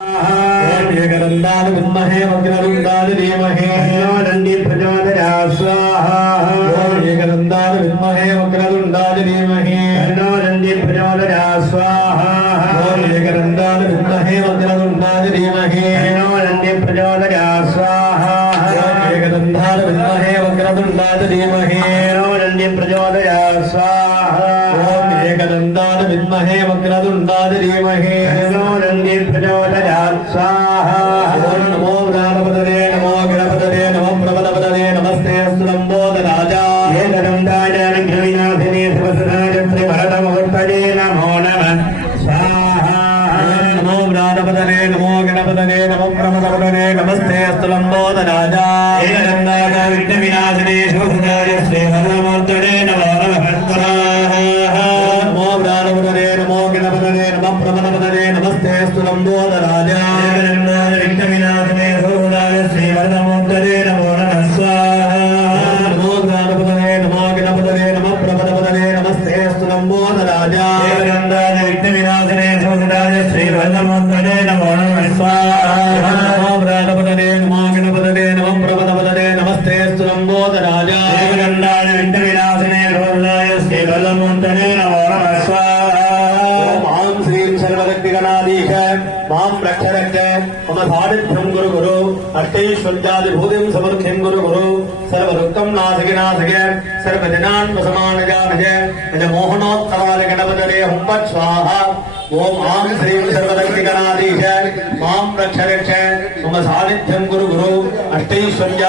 एकदन्ताय विद्महे वक्रतुण्डाय धीमहि तन्नो प्रचोदयात् स्वाहा एकदन्ताय विद्महे वक्रतुण्डाय धीमहि तन्नो प्रचोदयात् स्वाहा एकदन्ताय विद्महे वक्रतुण्डाय धीमहि तन्नो प्रचोदयात् स्वाहा एकदन्ताय विद्महे वक्रतुण्डाय धीमहि तन्नो प्रचोदयात् स्वाहा एकदन्ताय विद्महे वक्रतुण्डाय धीमहि तन्नो प्रचोदयात् स्वाहा नमो गणपतये नमो गणपतये नमो प्रबलपतये नमस्ते अस्तु लंबोदराजा एकदन्ताय विघ्नविनाशिने सर्वसुधाजत्रे भरतमुहूर्तये नमो नमः स्वाहा नमो गणपतये नमो गणपतये नमो प्रबलपतये नमस्ते अस्तु लंबोदराजा एकदन्ताय विघ्नविनाशिने सर्वसुधाजत्रे भरतमुहूर्तये नमो नमः स्वाहा नमो गणपतये नमो गणपतये नमो प्रबलपतये नमस्ते अस्तु लंबोदराजा विघ्नविनाशिने सर्वदाय श्रीवरदमुक्तये नमो नमः स्वाहा नमो गणपतये नमो गणपतये नमो प्रबलपतये नमस्ते अस्तु लंबोदराजा विघ्नविनाशिने सर्वदाय श्रीवरदमुक्तये नमो नमः स्वाहा नमो गणपतये नमो गणपतये नमो प्रबलपतये नमस्ते अस्तु लंबोदराजा विघ्नविनाशिने सर्वदाय श्रीवरदमुक्तये नमो नमः स्वाहा मां श्रीं सर्वशक्तिगणाधीश मां रक्ष मम साधिभ्यं गुरु गुरु अष्टैश्वर्यादिभूतिं समर्थ्यं गुरु गुरु सर्वदुःखं नाशक नाशक सर्वजनान् वसमानजानज निज मोहनोत्तराय गणपतये हुं फट् स्वाहा ओम आं श्रीं सर्वशक्तिगणाधीश मां रक्ष मम साधिभ्यं गुरु गुरु अष्टैश्वर्यादि